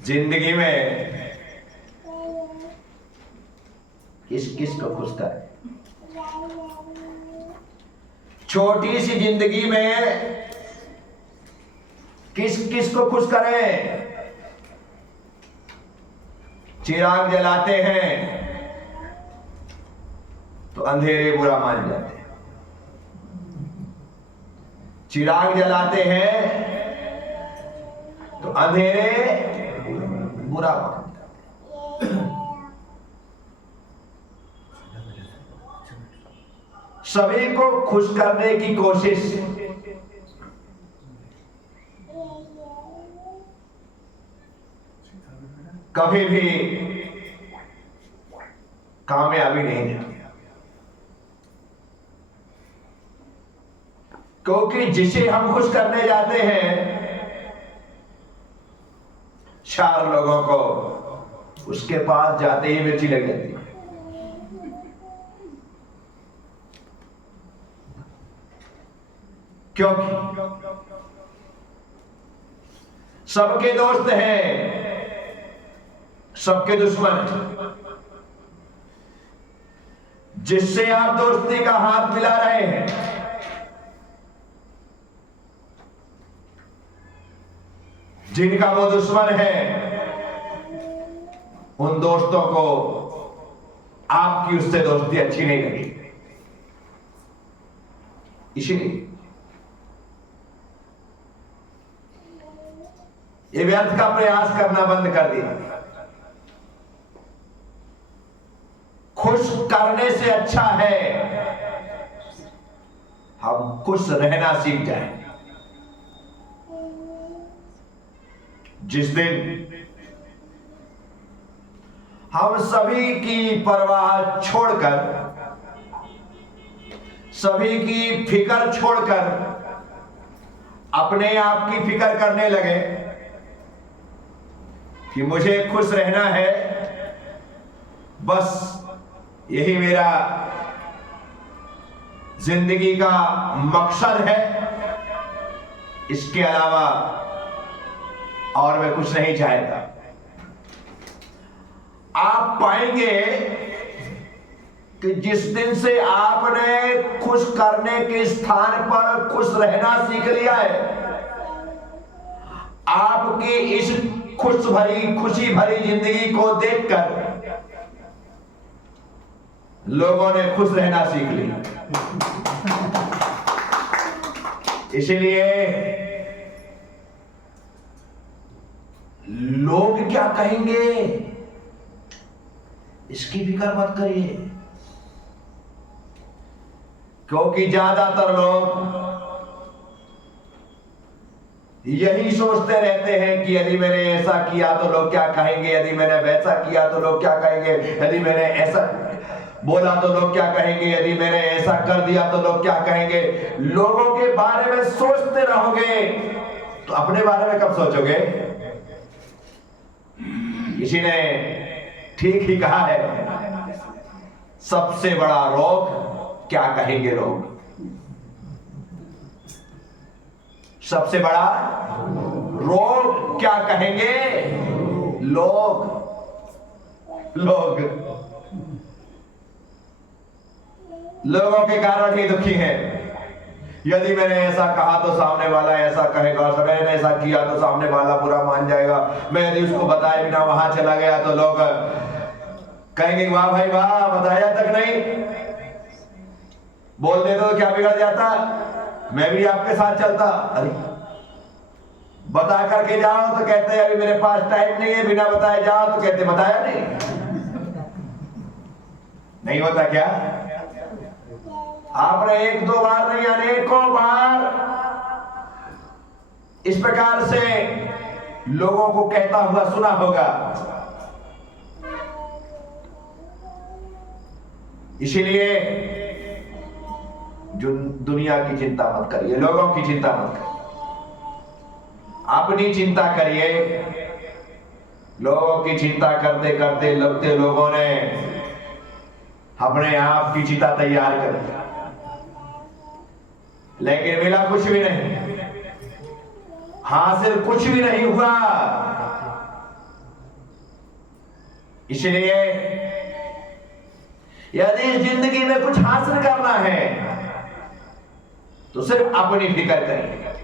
जिंदगी में किस किस को खुश करे? छोटी सी जिंदगी में किस किस को खुश करें? चिराग जलाते हैं तो अंधेरे बुरा मान जाते हैं, चिराग जलाते हैं तो अंधेरे बुरा मान जाते हैं। सभी को खुश करने की कोशिश कभी भी कामयाबी नहीं है, क्योंकि जिसे हम खुश करने जाते हैं 4 लोगों को उसके पास जाते ही मिर्ची लग जाती है। क्योंकि सबके दोस्त हैं, सबके दुश्मन हैं। जिससे आप दोस्ती का हाथ मिला रहे हैं, जिनका वो दुश्मन है, उन दोस्तों को आपकी उससे दोस्ती अच्छी नहीं लगी। इसलिए ये व्यर्थ का प्रयास करना बंद कर दिया। खुश करने से अच्छा है हम खुश रहना सीख जाएं। जिस दिन हम सभी की परवाह छोड़कर, सभी की फिक्र छोड़कर अपने आप की फिक्र करने लगे कि मुझे खुश रहना है, बस यही मेरा जिंदगी का मकसद है, इसके अलावा और मैं कुछ नहीं चाहता, आप पाएंगे कि जिस दिन से आपने खुश करने के स्थान पर खुश रहना सीख लिया है, आपकी इस खुशी भरी जिंदगी को देखकर लोगों ने खुश रहना सीख लिया। इसलिए लोग क्या कहेंगे इसकी फिक्र मत करिए, क्योंकि ज्यादातर लोग यही सोचते रहते हैं कि यदि मैंने ऐसा किया तो लोग क्या कहेंगे, यदि मैंने वैसा किया तो लोग क्या कहेंगे, यदि मैंने ऐसा बोला तो लोग क्या कहेंगे, यदि मैंने ऐसा कर दिया तो लोग क्या कहेंगे। लोगों के बारे में सोचते रहोगे तो अपने बारे में कब सोचोगे? किसी ने ठीक ही कहा है, सबसे बड़ा रोग क्या कहेंगे लोग। सबसे बड़ा रोग क्या कहेंगे लोग। लोगों के कारण ही दुखी हैं। यदि मैंने ऐसा कहा तो सामने वाला ऐसा कहेगा, मैंने ऐसा किया तो सामने वाला बुरा मान जाएगा, मैं यदि उसको बताए बिना वहां चला गया तो लोग कहेंगे वाह भाई वाह, बताया तक नहीं, बोल दे तो क्या बिगड़ जाता, मैं भी आपके साथ चलता। अरे बता करके जाओ तो कहते हैं अभी मेरे पास टाइम नहीं है, बिना बताए जाओ तो कहते बताया नहीं होता क्या? आपने 1-2 बार नहीं अनेकों बार इस प्रकार से लोगों को कहता हुआ सुना होगा। इसीलिए जो दुनिया की चिंता मत करिए, लोगों की चिंता मत करिए, अपनी चिंता करिए। लोगों की चिंता करते करते लगते लोगों ने अपने आप की चिता तैयार कर दी, लेकिन मिला कुछ भी नहीं, हासिल कुछ भी नहीं हुआ। इसलिए यदि जिंदगी में कुछ हासिल करना है तो सिर्फ अपनी फिक्र करिए,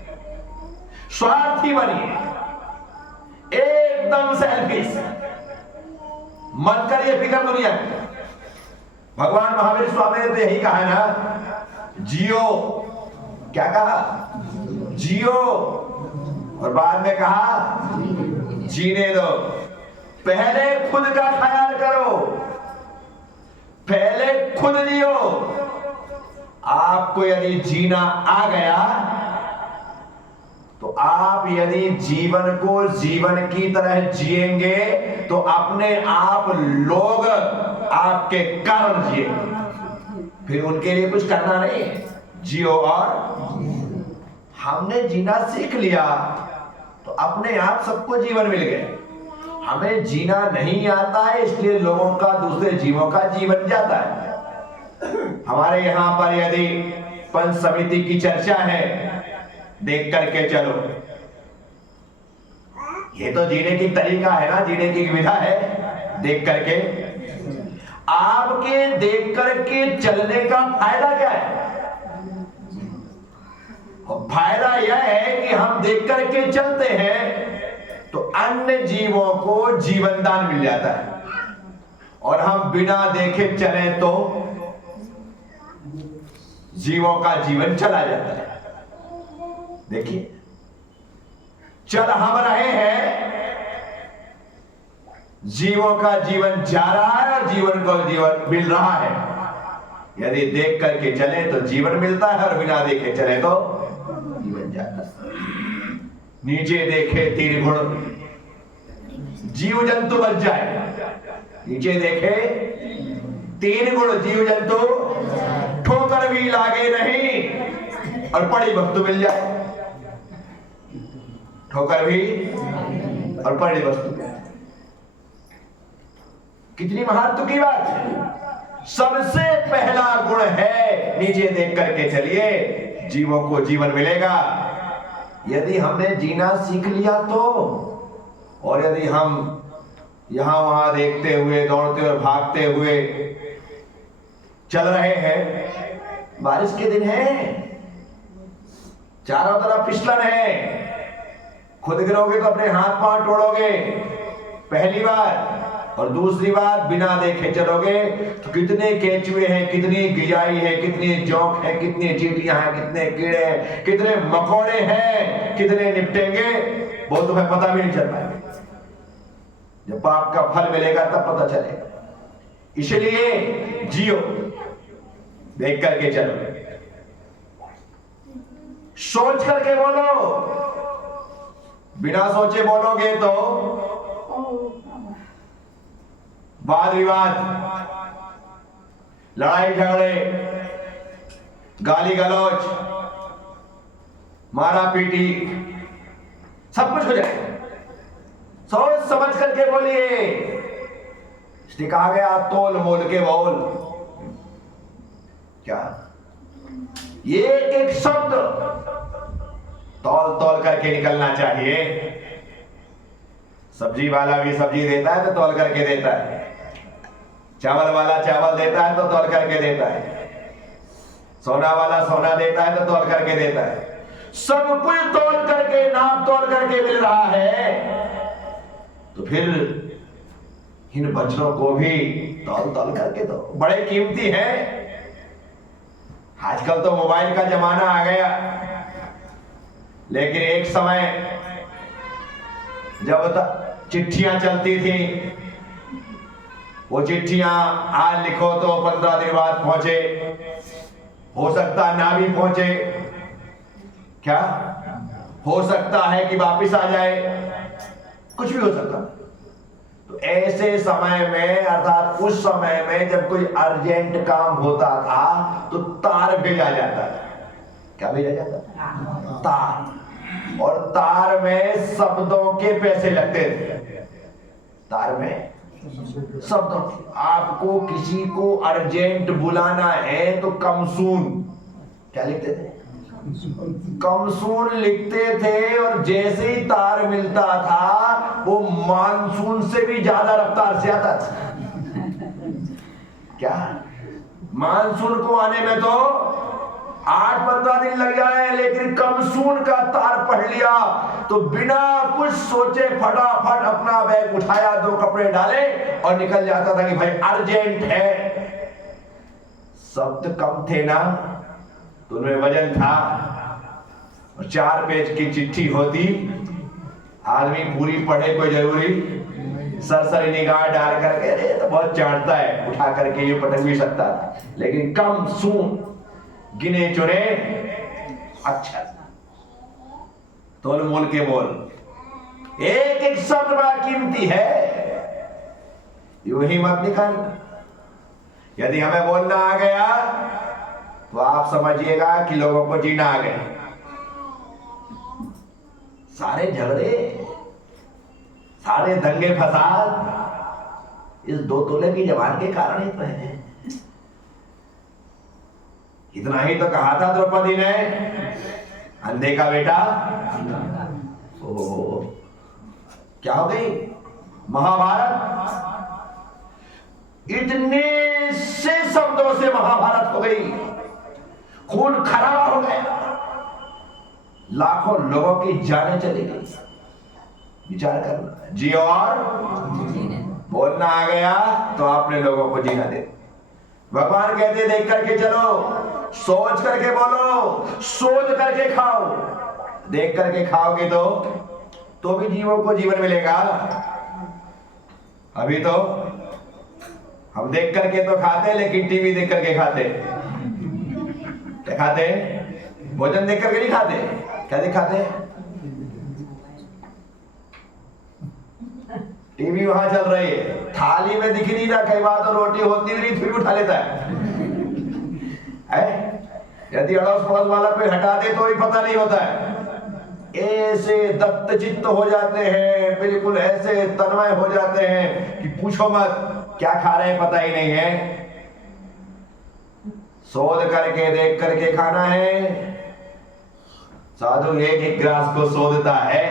स्वार्थी बनिए, एकदम सेल्फिश मत करिए फिक्र दुनिया की। भगवान महावीर स्वामी ने तो यही कहा ना, जियो, क्या कहा? जियो, और बाद में कहा जीने दो। पहले खुद का ख्याल करो, पहले खुद जियो। आपको यदि जीना आ गया तो आप यदि जीवन को जीवन की तरह जिएंगे तो अपने आप लोग आपके कारण जिएंगे, फिर उनके लिए कुछ करना नहीं है, जियो। और हमने जीना सीख लिया तो अपने आप सबको जीवन मिल गए। हमें जीना नहीं आता है, इसलिए लोगों का, दूसरे जीवों का जीवन जाता है। हमारे यहां पर यदि पंच समिति की चर्चा है, देख करके चलो, ये तो जीने की तरीका है ना, जीने की विधा है। देख करके, आपके देख करके चलने का फायदा क्या है? फायदा यह है कि हम देख करके चलते हैं तो अन्य जीवों को जीवन दान मिल जाता है, और हम बिना देखे चले तो जीवों का जीवन चला जाता है। देखिए, चल हम रहे हैं, जीवों का जीवन जा रहा है और जीवन को जीवन मिल रहा है। यदि देख करके चले तो जीवन मिलता है, और बिना देखे चले तो जीवन जाता है। नीचे देखे तीन गुण, जीव जंतु बच जाए। नीचे देखे तीन गुण, जीव जंतु ठोकर भी लागे नहीं और पड़ी वस्तु मिल जाए। ठोकर भी और पड़ी वस्तु, कितनी महत्व की बात है। सबसे पहला गुण है, नीचे देख करके चलिए, जीवों को जीवन मिलेगा। यदि हमने जीना सीख लिया तो, और यदि हम यहां वहां देखते हुए, दौड़ते और भागते हुए चल रहे हैं, बारिश के दिन है, चारों तरफ फिसलन है, खुद गिरोगे तो अपने हाथ पांव तोड़ोगे, पहली बात। और दूसरी बात, बिना देखे चलोगे तो कितने केचुए हैं, कितनी गिजाई है, कितने जोंक है, कितनी चींटियां हैं, कितने कीड़े हैं, कितने मकोड़े हैं, कितने निपटेंगे वो तुम्हें पता भी नहीं चल पाएगा। जब पाप का फल मिलेगा तब पता चलेगा। इसलिए जियो, देख करके चलो, सोच करके बोलो। बिना सोचे बोलोगे तो वाद विवाद, लड़ाई झगड़े, गाली गलौज, मारा पीटी, सब कुछ हो जाए। सोच समझ करके बोलिए। इसलिए कहा गया, तोल मोल के बोल। क्या एक एक शब्द तौल तौल करके निकलना चाहिए। सब्जी वाला भी सब्जी देता है तो तौल करके देता है, चावल वाला चावल देता है तो तौल करके देता है, सोना वाला सोना देता है तो तौल करके देता है। सब कुछ तौल करके, नाप तौल करके मिल रहा है, तो फिर इन वचनों को भी तौल तौल करके दो। बड़े कीमती हैं। आजकल तो मोबाइल का जमाना आ गया, लेकिन एक समय जब चिट्ठियां चलती थी, वो चिट्ठियां आज लिखो तो 15 दिन बाद पहुंचे, हो सकता ना भी पहुंचे, क्या हो सकता है कि वापिस आ जाए, कुछ भी हो सकता। तो ऐसे समय में, अर्थात उस समय में जब कोई अर्जेंट काम होता था तो तार भेजा जाता था। क्या भेजा जाता था? तार। और तार में शब्दों के पैसे लगते थे। तार में शब्दों, आपको किसी को अर्जेंट बुलाना है तो कमसून, क्या लिखते थे? कमसून लिखते थे। और जैसे ही तार मिलता था वो मानसून से भी ज्यादा रफ्तार से आता था। क्या मानसून को आने में तो 8-15 दिन लग जाए, लेकिन कमसून का तार पढ़ लिया तो बिना कुछ सोचे फटाफट अपना बैग उठाया, 2 कपड़े डाले और निकल जाता था कि भाई अर्जेंट है। शब्द कम थे ना तो उनमें वजन था, और 4 पेज की चिट्ठी होती, आदमी पूरी पढ़े कोई जरूरी सरसरी निगाह डाल करके अरे तो बहुत चाटता है, उठा करके ये पटक भी सकता था, लेकिन कम सून गिने चुने अच्छा तोल मोल के बोल, एक एक शब्द बड़ा कीमती है, यूं ही मत निकाल। यदि हमें बोलना आ गया तो आप समझिएगा कि लोगों को जीना आ गया। सारे झगड़े, सारे दंगे फसाद इस 2 तोले की जवान के कारण ही तो है। इतना ही तो कहा था द्रौपदी ने, अंधे का बेटा। ओ क्या हो गई महाभारत, इतने से शब्दों से महाभारत हो गई, खून खराबा हो गया, लाखों लोगों की जानें चली गई। विचार करना, जी और बोलना आ गया तो आपने लोगों को जीना दे। भगवान कहते देख करके चलो, सोच करके बोलो, सोच करके खाओ। देख करके खाओगे तो भी जीवों को जीवन मिलेगा। अभी तो हम देख करके तो खाते, लेकिन टीवी देख करके खाते। क्या खाते? भोजन देख करके नहीं खाते। क्या दिखाते? टीवी वहां चल रही है, थाली में दिख नहीं रहा, कई बार तो रोटी होती भी नहीं फिर भी उठा लेता है? यदि अड़ोस पड़ोस वाला कोई हटा दे तो भी पता नहीं होता है। ऐसे दत्त चित्त हो जाते हैं, बिल्कुल ऐसे तन्मय हो जाते हैं कि पूछो मत, क्या खा रहे हैं पता ही नहीं है। सोच करके देख करके खाना है। साधु एक ग्रास को सोचता है,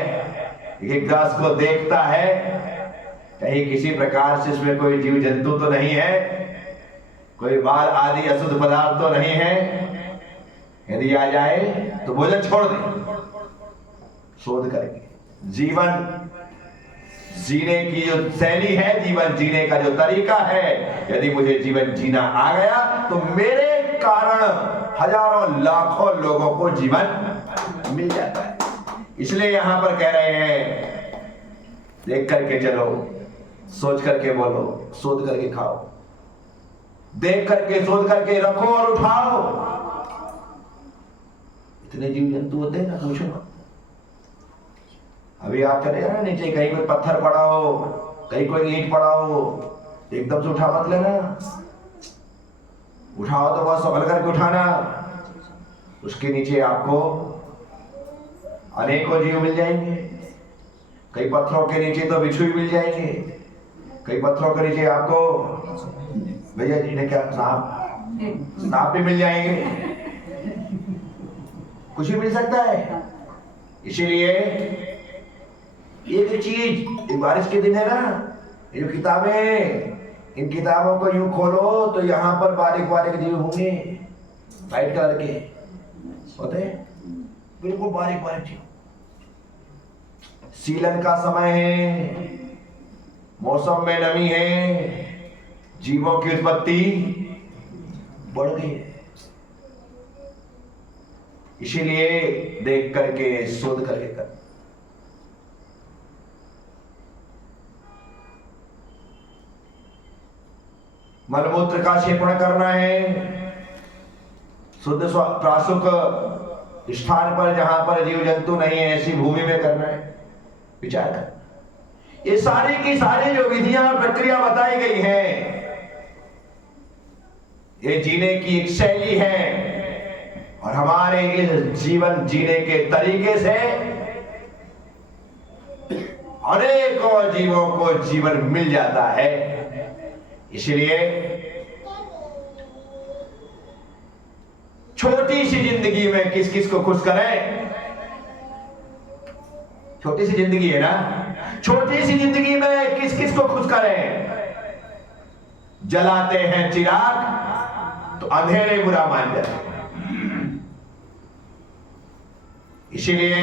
एक ग्रास को देखता है, कहीं किसी प्रकार से इसमें कोई जीव जंतु तो नहीं है, कोई बाल आदि अशुद्ध पदार्थ तो नहीं है। यदि आ जाए तो भोजन छोड़ दे। शोध करके जीवन जीने की जो शैली है, जीवन जीने का जो तरीका है, यदि मुझे जीवन जीना आ गया तो मेरे कारण हजारों लाखों लोगों को जीवन मिल जाता है। इसलिए यहां पर कह रहे हैं देख करके चलो, सोच करके बोलो, सोच करके खाओ, देख करके सोच करके रखो और उठाओ। इतने जीव जंतु होते हैं ना, पूछो मत। अभी आप चले जाना नीचे, कहीं कोई पत्थर पड़ा हो, कहीं कोई ईंट पड़ा हो, एकदम से उठा मत लेना। उठाओ तो बस संभल करके उठाना। उसके नीचे आपको अनेकों जीव मिल जाएंगे। कई पत्थरों के नीचे तो बिच्छू भी मिल जाएंगे, कई पत्थरों के नीचे आपको भैया जी ने क्या सांप भी मिल जाएंगे, कुछ भी मिल सकता है। इसीलिए एक चीज, बारिश के दिन है ना, ये जो किताबें, इन किताबों को यूं खोलो तो यहाँ पर बारीक बारीक जीव होंगे, व्हाइट कलर के होते हैं, बिल्कुल बारीक बारीक जीव। सीलन का समय है, मौसम में नमी है, जीवों की उत्पत्ति बढ़ गई है। इसीलिए देख करके शोध करके कर। मलमूत्र का क्षेपण करना है शुद्ध प्रासुक स्थान पर, जहां पर जीव जंतु नहीं है, ऐसी भूमि में करना है। विचार कर, ये सारी की सारी जो विधियां प्रक्रिया बताई गई हैं, ये जीने की एक शैली है, और हमारे इस जीवन जीने के तरीके से अनेकों जीवों को जीवन मिल जाता है। इसलिए छोटी सी जिंदगी में किस किस को खुश करें? छोटी सी जिंदगी है ना, छोटी सी जिंदगी में किस किस को खुश करें? जलाते हैं चिराग तो अंधेरे बुरा मान जाते हैं। इसीलिए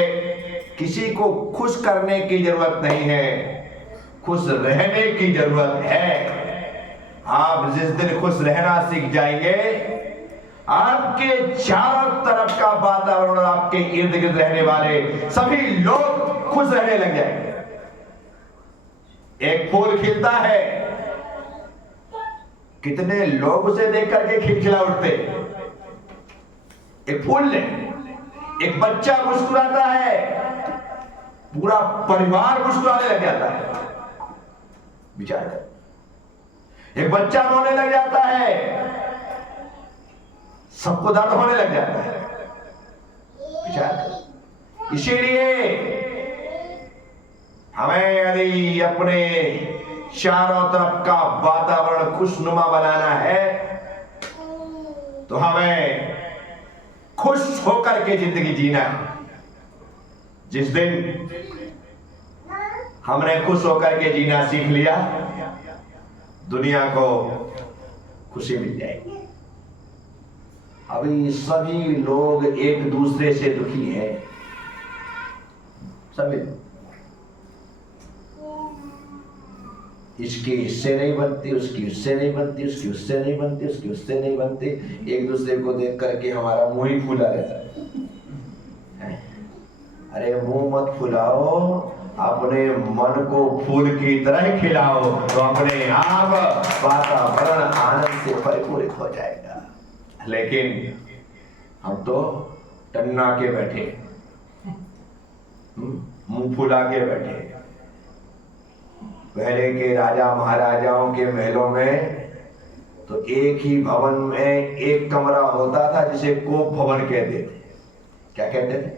किसी को खुश करने की जरूरत नहीं है, खुश रहने की जरूरत है। आप जिस दिन खुश रहना सीख जाएंगे, आपके चारों तरफ का वातावरण और आपके इर्द गिर्द रहने वाले सभी लोग खुश रहने लग जाएंगे। एक फूल खिलता है, कितने लोग उसे देख करके खिलखिला उठते। एक फूल ले, एक बच्चा मुस्कुराता है, पूरा परिवार मुस्कुराने लग जाता है। विचार कर, एक बच्चा रोने लग जाता है, सबको दर्द होने लग जाता है। विचार कर। इसीलिए हमें यदि अपने चारों तरफ का वातावरण खुशनुमा बनाना है तो हमें खुश होकर के जिंदगी जीना है। जिस दिन हमने खुश होकर के जीना सीख लिया, दुनिया को खुशी मिल जाएगी। अभी सभी लोग एक दूसरे से दुखी हैं, सभी। इसकी इससे नहीं बनती, उसकी उससे नहीं बनती, उसकी उससे नहीं बनती, उसकी उससे नहीं बनती। एक दूसरे को देख करके हमारा मुंह ही फूला रहता है। अरे मुंह मत फुलाओ, अपने मन को फूल की तरह खिलाओ तो अपने आप वातावरण आनंद से परिपूरित हो जाएगा। लेकिन हम तो टन्ना के बैठे, मुंह फुला के बैठे। पहले के राजा महाराजाओं के महलों में तो एक ही भवन में एक कमरा होता था जिसे कोप भवन कहते थे। क्या कहते थे?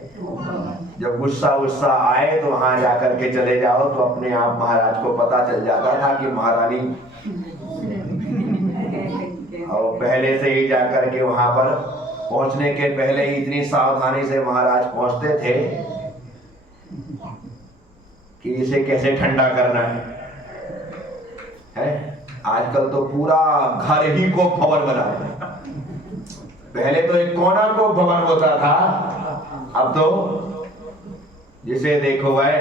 जब गुस्सा आए तो वहां जाकर के चले जाओ तो अपने आप महाराज को पता चल जाता था कि महारानी, और पहले से ही जाकर के वहां पर पहुंचने के पहले ही इतनी सावधानी से महाराज पहुंचते थे कि इसे कैसे ठंडा करना है। आजकल तो पूरा घर ही को भवन बना है। पहले तो एक कोना को भवन होता था, अब तो जिसे देखो वह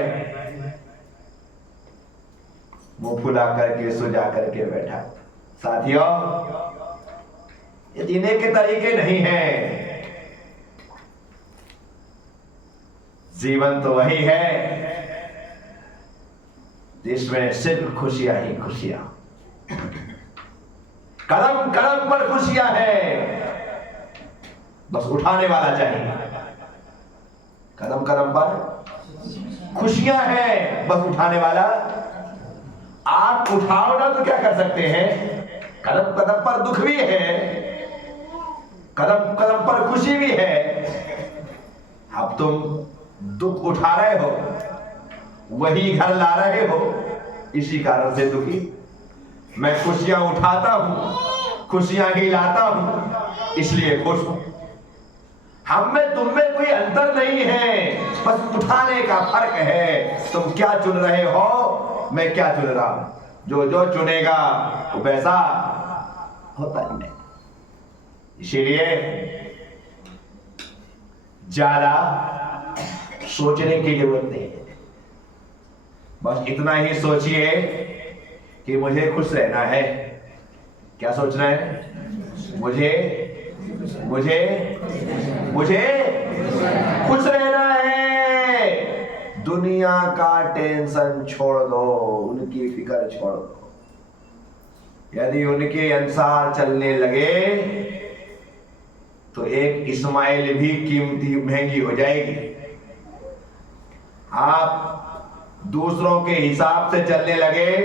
मुंह फुला करके सुजा करके बैठा। साथियों, ये जीने के तरीके नहीं हैं। जीवन तो वही है जिसमें सिर्फ खुशियां ही खुशियां, कदम कदम पर खुशियां हैं, बस उठाने वाला चाहिए। कदम कदम पर खुशियां हैं, बस उठाने वाला। आप उठाओ ना तो क्या कर सकते हैं? कदम कदम पर दुख भी है, कदम कदम पर खुशी भी है। अब तुम दुख उठा रहे हो, वही घर ला रहे हो, इसी कारण से दुखी। मैं खुशियां उठाता हूं, खुशियां ही लाता हूं, इसलिए खुश हूं। हम में तुम में कोई अंतर नहीं है, बस उठाने का फर्क है। तुम क्या चुन रहे हो, मैं क्या चुन रहा हूं। जो जो चुनेगा वो वैसा होता ही नहीं। इसीलिए ज्यादा सोचने की जरूरत नहीं है, बस इतना ही सोचिए कि मुझे खुश रहना है। क्या सोचना है? मुझे मुझे मुझे खुश रहना है। दुनिया का टेंशन छोड़ दो, उनकी फिक्र छोड़ दो। यदि उनके अनुसार चलने लगे तो एक इस्माइल भी कीमती महंगी हो जाएगी। आप दूसरों के हिसाब से चलने लगे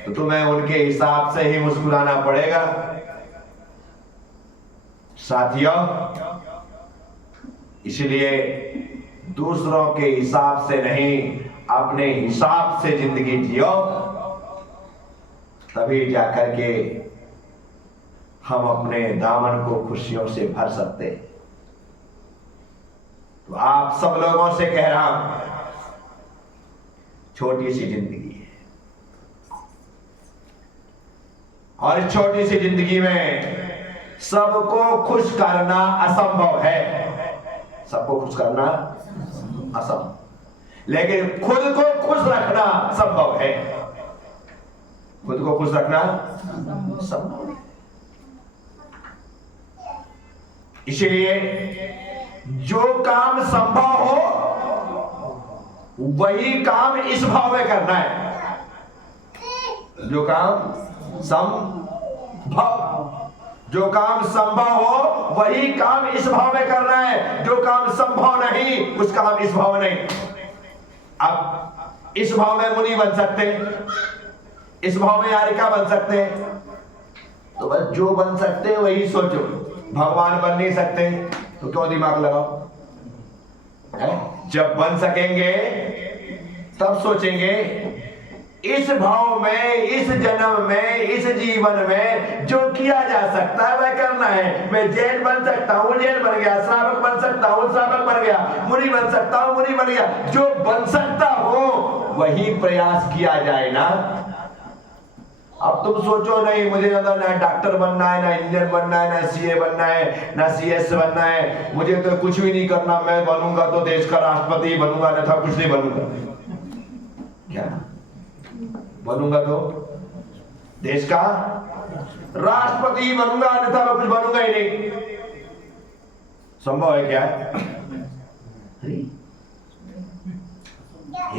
तो तुम्हें उनके हिसाब से ही मुस्कुराना पड़ेगा। साथियों, इसलिए दूसरों के हिसाब से नहीं, अपने हिसाब से जिंदगी जियो, तभी जाकर के हम अपने दामन को खुशियों से भर सकते। तो आप सब लोगों से कह रहा हूं, छोटी सी जिंदगी है, और इस छोटी सी जिंदगी में सबको खुश करना असंभव है। सबको खुश करना असंभव, लेकिन खुद को खुश रखना संभव है। खुद को खुश रखना संभव है। इसलिए जो काम संभव हो वही काम इस भाव में करना है। जो काम संभव हो वही काम इस भाव में करना है। जो काम संभव नहीं उसका हम इस भाव में नहीं। अब इस भाव में मुनि बन सकते, इस भाव में यारिका बन सकते, तो बस जो बन सकते वही सोचो। भगवान बन नहीं सकते तो क्यों दिमाग लगाओ? जब बन सकेंगे तब सोचेंगे। इस भाव में, इस जन्म में, इस जीवन में जो किया जा सकता है वह करना है। मैं जैन बन सकता हूं, जैन बन गया। श्रावक बन सकता हूं, श्रावक बन गया। मुनि बन सकता हूं, मुनि बन गया। जो बन सकता हो वही प्रयास किया जाए ना। अब तुम सोचो नहीं मुझे ना डॉक्टर बनना है, ना इंजीनियर बनना है, ना सीए बनना है, ना सीएस बनना है। मुझे तो कुछ भी नहीं करना। मैं बनूंगा तो देश का राष्ट्रपति बनूंगा, नहीं था कुछ नहीं बनूंगा। क्या बनूंगा? तो देश का राष्ट्रपति बनूंगा, अन्यथा मैं कुछ बनूंगा ही नहीं। संभव है क्या?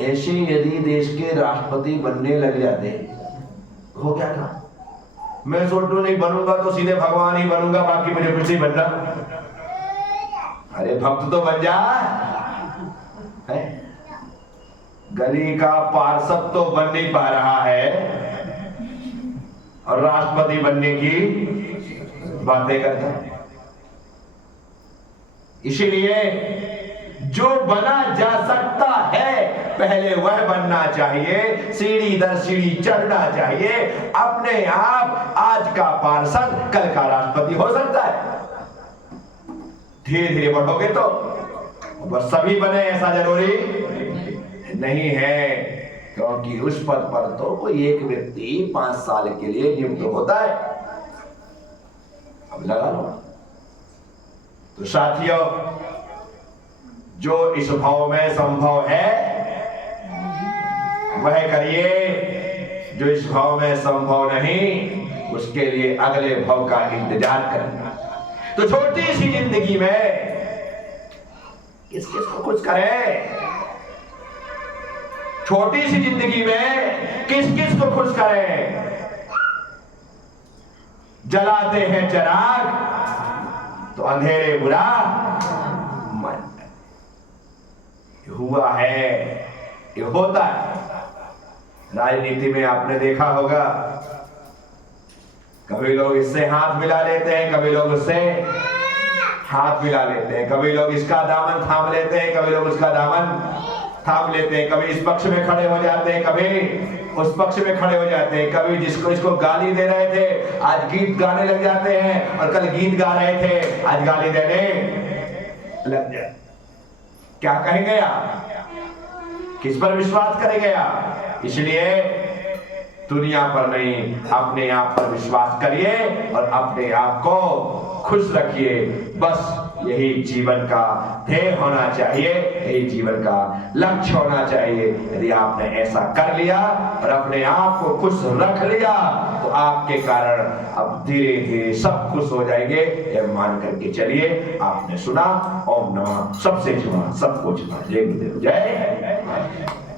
ऐसे यदि देश के राष्ट्रपति बनने लग जाते हो गया था। मैं सोचू नहीं बनूंगा तो सीधे भगवान ही बनूंगा, बाकी मुझे कुछ नहीं बनना। अरे भक्त तो बन जा। गली का पार्षद तो बन नहीं पा रहा है और राष्ट्रपति बनने की बातें करता है। इसीलिए जो बना जा सकता है पहले वह बनना चाहिए। सीढ़ी दर सीढ़ी चढ़ना चाहिए। अपने आप आज का पार्षद कल का राष्ट्रपति हो सकता है। धीरे धीरे बढ़ोगे तो बस सभी बने ऐसा जरूरी नहीं है, क्योंकि उस पद पर तो कोई एक व्यक्ति 5 साल के लिए नियुक्त होता है। अब लगा लो। तो साथियों, जो इस भाव में संभव है वह करिए। जो इस भाव में संभव नहीं उसके लिए अगले भाव का इंतजार करना। तो छोटी सी जिंदगी में किस किस को खुश करें? छोटी सी जिंदगी में किस किस को खुश करें? जलाते हैं चिराग तो अंधेरे बुरा मन। हुआ है, ये होता है। राजनीति में आपने देखा होगा, कभी लोग इससे हाथ मिला लेते हैं, कभी लोग उससे हाथ मिला लेते हैं, कभी लोग इसका दामन थाम लेते हैं, कभी लोग उसका दामन थाम लेते हैं, कभी इस पक्ष में खड़े हो जाते हैं, कभी उस पक्ष में खड़े हो जाते हैं, कभी जिसको इसको गाली दे रहे थे आज गीत गाने लग जाते हैं, और कल गीत गा रहे थे आज गाली देने लग जाए। क्या कहेंगे आप? किस पर विश्वास करेंगे आप? इसलिए दुनिया पर नहीं, अपने आप पर विश्वास करिए और अपने आप को खुश रखिए। बस यही जीवन का ध्येय होना चाहिए, यही जीवन का लक्ष्य होना चाहिए। यदि आपने ऐसा कर लिया और अपने आप को खुश रख लिया तो आपके कारण अब धीरे धीरे सब खुश हो जाएंगे। यह मान करके चलिए। आपने सुना। ओम नमः सबसे जुड़ा सबको जुड़ा। जय गुरुदेव। जय